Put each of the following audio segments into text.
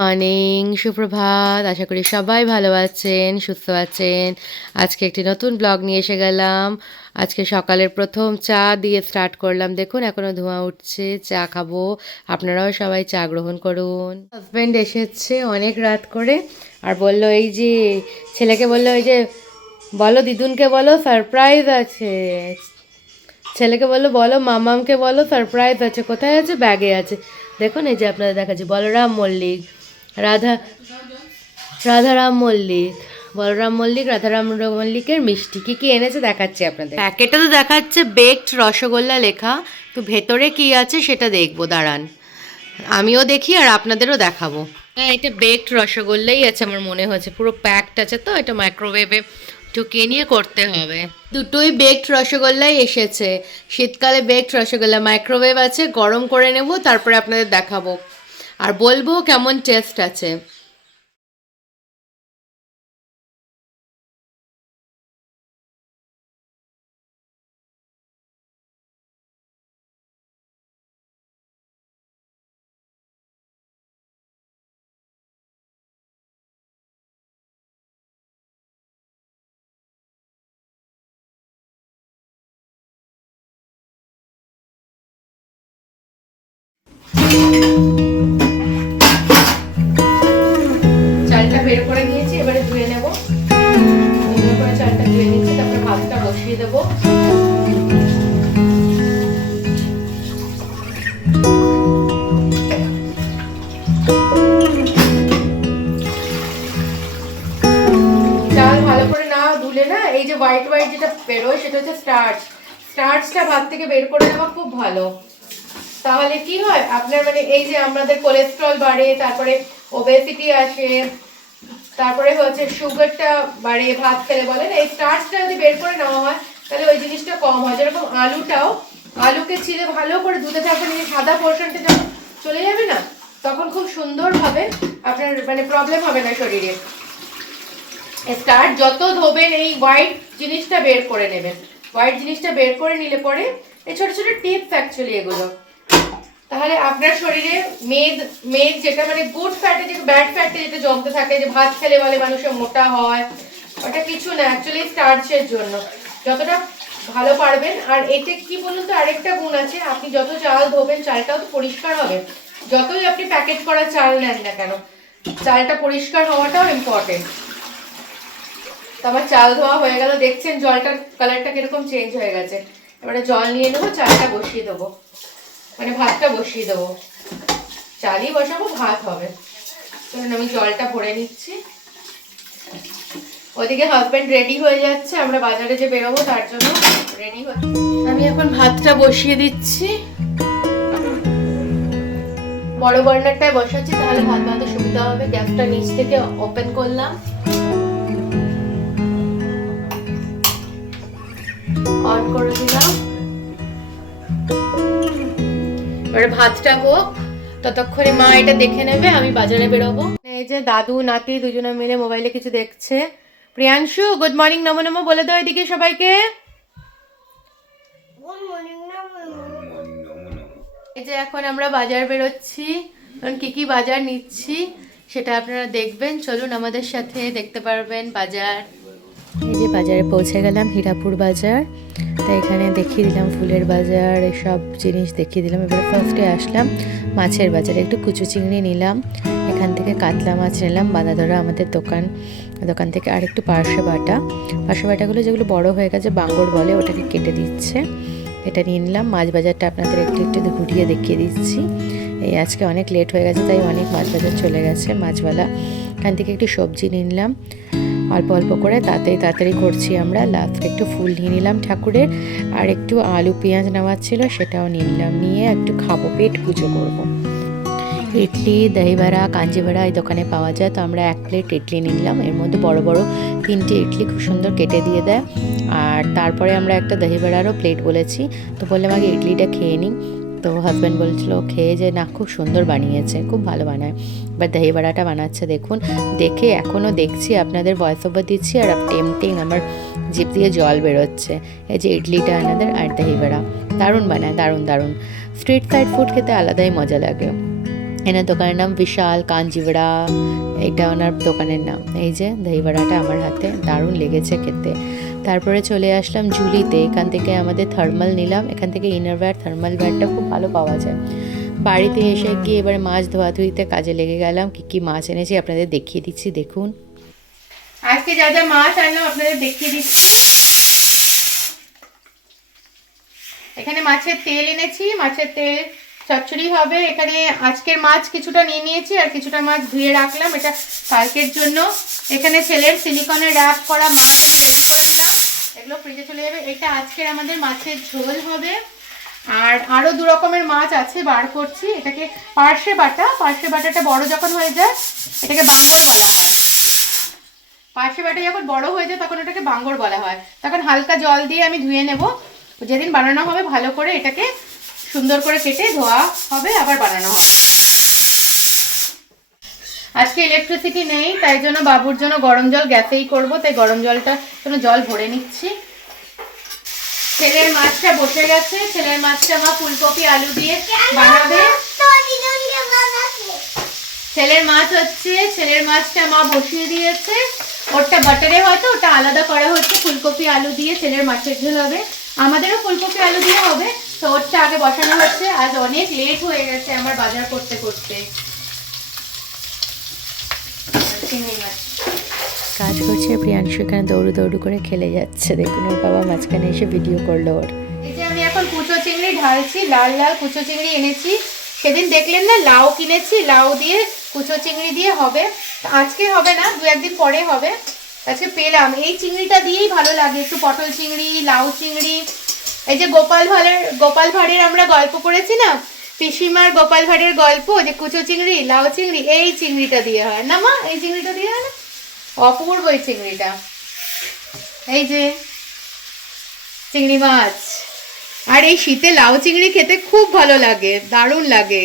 Morning, সুপ্রভাত। আশা করি সবাই ভালো আছেন, সুস্থ আছেন। আজকে একটি নতুন ব্লগ নিয়ে এসে গেলাম। আজকে সকালের প্রথম চা দিয়ে স্টার্ট করলাম। দেখুন এখনো ধোঁয়া উঠছে। চা খাবো। আপনারাও সবাই চা গ্রহণ করুন। হাজব্যান্ড এসেছে অনেক রাত করে আর বলল এই যে ছেলেকে বললো এই যে বলো দিদুনকে বলো সারপ্রাইজ আছে। ছেলেকে বললো বলো মামামকে বলো সারপ্রাইজ আছে। কোথায় আছে? ব্যাগে আছে। দেখুন এই যে আপনাদের দেখাচ্ছি বলরাম মল্লিক, রাধা রাধারাম মল্লিক, বলরাম মল্লিক, রাধারাম মল্লিকের মিষ্টি কী কী এনেছে দেখাচ্ছি আপনাদের। প্যাকেটে তো দেখাচ্ছে বেকড রসগোল্লা লেখা, তো ভেতরে কি আছে সেটা দেখবো, দাঁড়ান আমিও দেখি আর আপনাদেরও দেখাবো। হ্যাঁ, এটা বেকড রসগোল্লাই আছে আমার মনে হচ্ছে, পুরো প্যাকড আছে, তো এটা মাইক্রোওয়েভে ঢুকিয়ে নিয়ে করতে হবে। দুটোই বেকড রসগোল্লাই এসেছে। শীতকালে বেকড রসগোল্লা, মাইক্রোওয়েভ আছে, গরম করে নেব, তারপরে আপনাদের দেখাবো আর বলবো কেমন টেস্ট আছে। চালটা বের করে নিয়েছি, এবারে ধুয়ে নেব। সুন্দর করে চালটা ধুয়ে নিচ্ছি, তারপরে ভাতটা বসিয়ে দেবো। চাল ভালো করে না ধুলে না, এই যে হোয়াইট হোয়াইট যেটা বেরোয় সেটা হচ্ছে স্টার্চ। স্টার্চটা ভাত থেকে বের করে নেওয়া খুব ভালো। তাহলে কি হয় আপনার, মানে এই যে আমাদের কোলেস্ট্রল বাড়ে, তারপরে ওবেসিটি আসে, তারপরে হচ্ছে সুগারটা বাড়ে ভাত খেলে, বলেন এই স্টার্চটা যদি বের করে নেওয়া হয় তাহলে ওই জিনিসটা কম হয়। যেরকম আলুটাও, আলুকে ছিলে ভালো করে ধুতে থাকবেন, এই সাদা পোর্শনটা যখন চলে যাবে না তখন খুব সুন্দরভাবে আপনার মানে প্রবলেম হবে না শরীরে। স্টার্চ যত ধোবেন এই হোয়াইট জিনিসটা বের করে নেবেন। হোয়াইট জিনিসটা বের করে নিলে পরে এই ছোট ছোট টিপস অ্যাকচুয়ালি এগুলো, তাহলে আপনার শরীরে মেদ মেদ যেটা মানে গুড ফ্যাটে যেটা ব্যাড ফ্যাটে যেটা জমতে থাকে, যে ভাত খেলে বলে মানুষের মোটা হয়, ওটা কিছু না, অ্যাকচুয়ালি স্টার্চের জন্য। যতটা ভালো পারবেন। আর এতে কি বলুন তো, আরেকটা গুণ আছে, আপনি যত চাল ধোবেন চালটাও তো পরিষ্কার হবে। যতই আপনি প্যাকেট করা চাল নেন না কেন, চালটা পরিষ্কার হওয়াটাও ইম্পর্টেন্ট। তো আমার চাল ধোয়া হয়ে গেল, দেখছেন জলটার কালারটা কিরকম চেঞ্জ হয়ে গেছে। এবারে জল নিয়ে নেবো, চালটা বসিয়ে দেবো, মানে ভাতটা বসিয়ে দেবো। চালই বসাবো, ভাত হবে। চলুন আমি জলটা ভরে নিচ্ছি। ওদিকে হাজব্যান্ড রেডি হয়ে যাচ্ছে, আমরা বাজারে যে বেরোবো তার জন্য রেডি হচ্ছে। আমি এখন ভাতটা বসিয়ে দিচ্ছি, বড় বার্নারটায় বসাচ্ছি, তাহলে ভাত বানাতে সুবিধা হবে। গ্যাসটা নিচ থেকে ওপেন করলাম, অন করে দিলাম। এবারে ভাতটা হোক, ততক্ষণে মা এটা দেখে নেবে, আমি বাজারে বেরোবো। এই যে দাদু নাতি দুজনে মিলে মোবাইলে কিছু দেখছে। প্রিয়াংশু গুড মর্নিং নমো নমো বলে দাও এদিকে সবাইকে। এই যে এখন আমরা বাজার বেরোচ্ছি, কারণ কি কি বাজার নিচ্ছি সেটা আপনারা দেখবেন। চলুন আমাদের সাথে, দেখতে পারবেন বাজার। এই যে বাজারে পৌঁছে গেলাম, হীরাপুর বাজার। তাই এখানে দেখিয়ে দিলাম ফুলের বাজার, এসব জিনিস দেখিয়ে দিলাম। এবারে ফার্স্টে আসলাম মাছের বাজারে, একটু কুচু চিংড়ি নিলাম, এখান থেকে কাতলা মাছ নিলাম বাঁধাধরা আমাদের দোকান থেকে, আর একটু পার্শে বাটাগুলো যেগুলো বড় হয়ে গেছে বাঙ্গর বলে, ওটাকে কেটে দিচ্ছে, এটা নিয়ে নিলাম। মাছ বাজারটা আপনাদের একটু একটু ঘুরিয়ে দেখিয়ে দিচ্ছি। এই আজকে অনেক লেট হয়ে গেছে, তাই অনেক মাছ বাজার চলে গেছে মাছওয়ালা। এখান থেকে একটু সবজি নিয়ে নিলাম অল্প অল্প করে, তাড়াতাড়ি করছি আমরা। লাস্টে একটু ফুল নিয়ে নিলাম ঠাকুরের, আর একটু আলু পেঁয়াজ নেওয়ার ছিল, সেটাও নিয়ে নিলাম। নিয়ে একটু খাবো, পেট পুজো করবো। ইডলি দহিবড়া কাঞ্জিবড়া এই দোকানে পাওয়া যায়, তো আমরা 1 প্লেট ইডলি নিলাম। এর মধ্যে বড় বড় 3টে ইডলি খুব সুন্দর কেটে দিয়ে দেয়। আর তারপরে আমরা একটা দহিবড়ারও প্লেট বলেছি, তো বললাম আগে ইডলিটা খেয়ে নিই। তো হাজব্যান্ড বলছিল খেয়ে যে না খুব সুন্দর বানিয়েছে, খুব ভালো বানায়। এবার দহিবড়াটা বানাচ্ছে দেখুন, দেখে এখনও দেখছি, আপনাদের ভয়েস ওভার দিচ্ছি, আর টেম্পটিং, আমার জিভ দিয়ে জল বেরোচ্ছে। এই যে ইডলিটা আমাদের, আর দহিবড়া দারুণ বানায়, দারুণ। স্ট্রিট সাইড ফুড খেতে আলাদাই মজা লাগে। এনার দোকানের নাম বিশাল কাঞ্জিবড়া, এটা ওনার দোকানের নাম। এই যে দইবড়াটা আমার হাতে দারুণ লেগেছে খেতে। তারপরে চলে আসলাম ঝুলিতে, এখান থেকে আমাদের থার্মাল নিলাম, এখান থেকে ইনারওয়্যার থার্মাল ওয়্যারটা খুব ভালো পাওয়া যায়। বাড়িতে এসে গিয়ে এবার মাছ ধোয়াধুয়িতে কাজে লেগে গেলাম। কী মাছ এনেছি আপনাদের দেখিয়ে দিচ্ছি, দেখুন। আজকে যা যা মাছ আনলাম আপনাদের দেখিয়ে দিচ্ছি। এখানে মাছের তেল এনেছি, মাছের তেল চচ্চড়ি হবে। এখানে আজকের মাছ কিছুটা নিয়ে নিয়েছি আর কিছুটা মাছ ধুয়ে রাখলাম, এটা কালকের জন্য। এখানে ছেলের সিলিকনের র্যাপ করা মাছ আমি রেডি করে দিলাম, এগুলো ফ্রিজে চলে যাবে। এটা আজকের আমাদের মাছের ঝোল হবে। আর আরও 2 রকমের মাছ আছে, বার করছি। এটাকে পার্শে বাটাটা বড় যখন হয়ে যায় এটাকে বাঙ্গর বলা হয়। পার্শে বাটা যখন বড় হয়ে যায় তখন এটাকে বাঙ্গর বলা হয়। তখন হালকা জল দিয়ে আমি ধুয়ে নেব, যেদিন বানানো হবে ভালো করে এটাকে সুন্দর করে কেটে ধোয়া হবে, আবার বানানো হবে। আজকে ইলেকট্রিসিটি নেই, তাই জন্য বাবুর জন্য গরম জল গ্যাসেই করব, তাই গরম জলটা জন্য জল ভরে নিচ্ছি। ছেলের মাছটা বসে গেছে, ছেলের মাছটা মা ফুলকপি আলু দিয়ে বানাবে। ছেলের মাছ হচ্ছে, ছেলের মাছটা মা বসিয়ে দিয়েছে, ওটা বাটারে হয়তো ওটা আলাদা করা হচ্ছে, ফুলকপি আলু দিয়ে ছেলের মাছের ঝোল হবে। আমাদেরও ফুলকপি আলু দিয়ে হবে, তো ওটা আগে বসানো হচ্ছে। আজ অনেক লেট হয়ে গেছে আমার বাজার করতে করতে। কাজ করছে প্রিয়াংশু, এখানে দৌড়ু করে খেলে যাচ্ছে, দেখুন ওর বাবা মাঝখানে এসে ভিডিও করলো ওর। এই যে আমি এখন কুচো চিংড়ি ঢালছি, লাল লাল কুচো চিংড়ি এনেছি। সেদিন দেখলেন না লাউ কিনেছি, লাউ দিয়ে কুচো চিংড়ি দিয়ে হবে। আজকে হবে না, 2-1 দিন পরে হবে। আজকে পেলাম, এই চিংড়িটা দিয়েই ভালো লাগে, একটু পটল চিংড়ি, লাউ চিংড়ি। এই যে গোপাল ভাঁড়ের আমরা গল্প পড়েছি না, পিসিমার গোপাল ভাঁড়ের গল্প, যে কুচো চিংড়ি লাউ চিংড়ি, এই চিংড়িটা দিয়ে হয় না মা, এই চিংড়িটা দিয়ে হয় না, অপূর্ব এই চিংড়িটা। এই যে চিংড়ি মাছ, আর এই শীতে লাউ চিংড়ি খেতে খুব ভালো লাগে, দারুণ লাগে।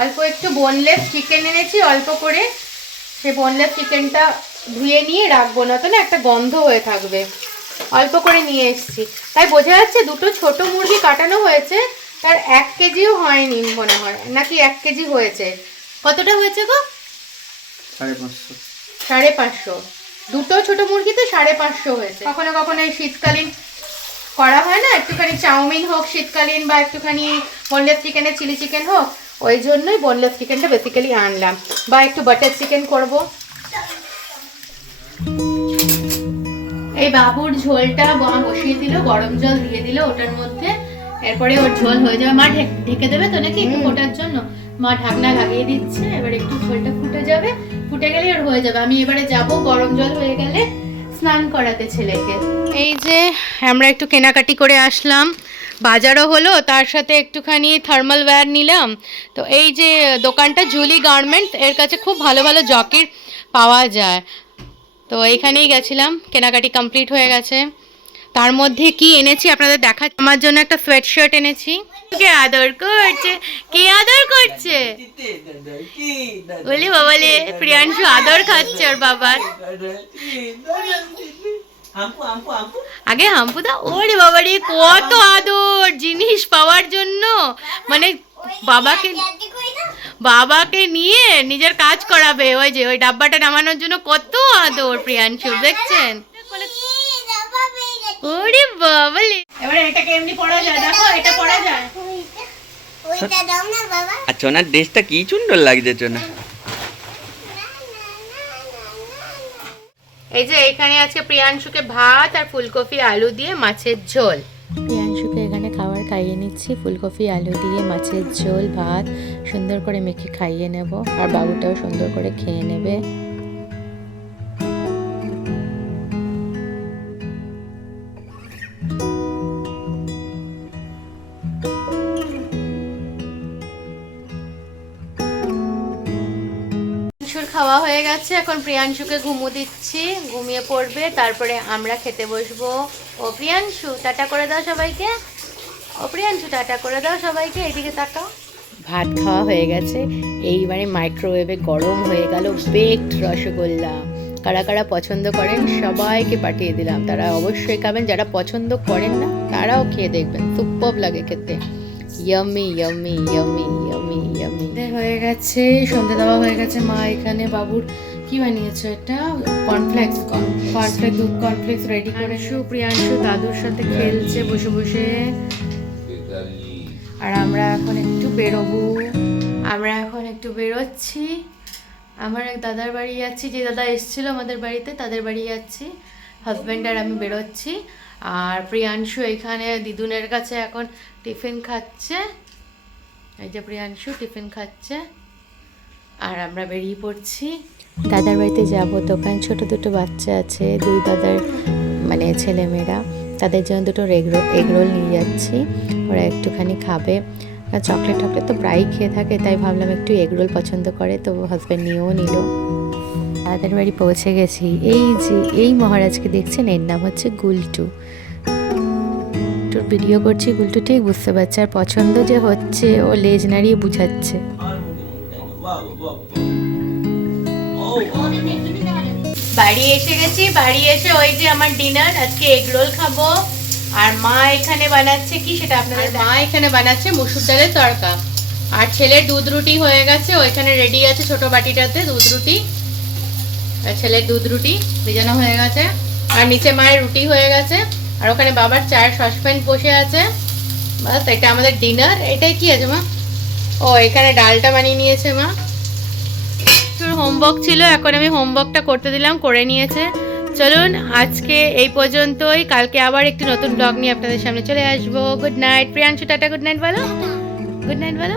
অল্প একটু বোনলেস চিকেন এনেছি অল্প করে, সে বোনলেস চিকেনটা ধুয়ে নিয়ে রাখবো, না তো না একটা গন্ধ হয়ে থাকবে। অল্প করে নিয়ে এসেছি, তাই বোঝা যাচ্ছে 2টো ছোট মুরগি কাটানো হয়েছে, তার 1 কেজিও হয়নি মনে হয়, নাকি 1 কেজি হয়েছে। কতটা হয়েছে গো? 550। 2টো ছোট মুরগি তো 550 হয়েছে। কখনো কখনো এই শীতকালীন করা হয় না, একটুখানি চাউমিন হোক শীতকালীন, বা একটুখানি বোনলেস চিকেনের চিলি চিকেন হোক, ওই জন্যই বোনলেস চিকেনটা বেসিক্যালি আনলাম, বা একটু বাটার চিকেন করব। এই বাবুর ঝোলটা মা বসিয়ে দিল, গরম জল দিয়ে দিল ওটার মধ্যে, এরপরে ওর ঝোল হয়ে যাবে। মা ঢেকে দেবে তো নাকি একটু ফোটার জন্য, মা ঢাকনা লাগিয়ে দিচ্ছে। এবার একটু ঝোলটা ফুটে যাবে, ফুটে গেলে ওর হয়ে যাবে। আমি এবারে যাব গরম জল হয়ে গেলে স্নান করাতে ছেলেকে। এই যে আমরা একটু কেনাকাটি করে আসলাম, বাজারও হলো, তার সাথে একটুখানি থার্মাল ওয়্যার নিলাম। তো এই যে দোকানটা জুলি গার্মেন্টস, এর কাছে খুব ভালো ভালো জকির পাওয়া যায়, তো এইখানেই গেছিলাম, কেনাকাটি কমপ্লিট হয়ে গেছে। তার মধ্যে কি এনেছি আপনাদের দেখাচ্ছি। আমার জন্য একটা সোয়েট শার্ট এনেছি। কে আদর করছে, কে আদর করছে বলি বাবালে, প্রিয়াংশু আদর খাচ্ছে ওর বাবার। আগে হাম্পু দাও। ওরে বাবারে কত আদর, জিনিস পাওয়ার জন্য মানে বাবাকে নিয়ে নিজের কাজ করাবে। ওই যে ওই ডাব্বাটা নামানোর জন্য কত আদর প্রিয়াংশু, দেখছেন? ওরে বাবালে, এবারে এটাকে এমনি পরা যায়, দেখো এটা পরা যায়। ওইটা দাও না বাবা। আচ্ছা, ওনার ড্রেসটা কি সুন্দর লাগছে চোনা। এই যে এখানে আছে প্রিয়াংশুকে ভাত আর ফুলকপি আলু দিয়ে মাছের ঝোল। প্রিয়াংশুকে এখানে খাবার খাইয়ে নিচ্ছি, ফুলকপি আলু দিয়ে মাছের ঝোল ভাত সুন্দর করে মেখে খাইয়ে নেব, আর বাবুটাও সুন্দর করে খেয়ে নেবে। খাওয়া হয়ে গেছে, এখন প্রিয়াংশুকে ঘুমো দিচ্ছি, ঘুমিয়ে পড়বে, তারপরে আমরা খেতে বসবো। ও প্রিয়াংশু টাটা করে দাও সবাইকে, ও প্রিয়াংশু টাটা করে দাও সবাইকে, এইদিকে তাকাও। ভাত খাওয়া হয়ে গেছে, এইবারে মাইক্রোওয়েভে গরম হয়ে গেল বেকড রসগোল্লা। কারা কারা পছন্দ করেন সবাইকে পাঠিয়ে দিলাম, তারা অবশ্যই খাবেন, যারা পছন্দ করেন না তারাও খেয়ে দেখবেন, সুপারব লাগে খেতে। Yummy yummy yummy yummy yummy হয়ে গেছে, সন্ধে দেওয়া হয়ে গেছে। মা এখানে বাবুর কি বানিয়েছো এটা? কর্নফ্লেক্স, দুধ কর্নফ্লেক্স রেডি করে। প্রিয়াংশু দাদুর সাথে খেলছে বসে বসে। আর আমরা এখন একটু বেরোচ্ছি। আমার এক দাদার বাড়ি যাচ্ছি, যে দাদা এসেছিল আমাদের বাড়িতে, তাদের বাড়ি যাচ্ছি। হাজব্যান্ড আর আমি বেরোচ্ছি। আর প্রিয়াংশু এখানে দিদুনের কাছে এখন টিফিন খাচ্ছে। এই যে প্রিয়াংশু টিফিন খাচ্ছে, আর আমরা বেরিয়ে পড়ছি। দাদার বাড়িতে যাবো, তো ওখানে ছোটো দুটো বাচ্চা আছে, দুই দাদার মানে ছেলেমেয়েরা, তাদের জন্য দুটো এগরোল নিয়ে যাচ্ছি। ওরা একটুখানি খাবে, আর চকলেট তো প্রায়ই খেয়ে থাকে, তাই ভাবলাম একটু এগরোল পছন্দ করে, তো হাজব্যান্ড নিয়েও নিল। দাদার বাড়ি পৌঁছে গেছি। এই মহারাজকে দেখছেন, এর নাম হচ্ছে গুলটু। ভিডিও করছি, গুলটু ঠিক বুঝতে পারছে, আর পছন্দ যে হচ্ছে ও লেজ নাড়িয়ে বুঝাচ্ছে। বাড়ি এসে গেছি। বাড়ি এসে ওই যে আমার ডিনার, আজকে এগ রোল খাবো। আর মা এখানে বানাচ্ছে কি সেটা আপনাদের, মা এখানে বানাচ্ছে মুসুর ডালের তড়কা। আর ছেলের দুধ রুটি হয়ে গেছে, ওইখানে রেডি আছে ছোট বাটিটাতে দুধ রুটি। আর ছেলের দুধ রুটি ভেজানো হয়ে গেছে, আর নিচে মায়ের রুটি হয়ে গেছে, আর ওখানে বাবার চায়ের সসপ্যান বসে আছে। বাস, এটা আমাদের ডিনার। এটাই কি আছে মা? ও, এখানে ডালটা বানিয়ে নিয়েছে মা। হোমওয়ার্ক ছিল, এখন আমি হোমওয়ার্কটা করতে দিলাম, করে নিয়েছে। চলুন আজকে এই পর্যন্তই, কালকে আবার একটি নতুন ব্লগ নিয়ে আপনাদের সামনে চলে আসবো। Good night Priyanshu, tata, good night বলো, গুড নাইট বলো।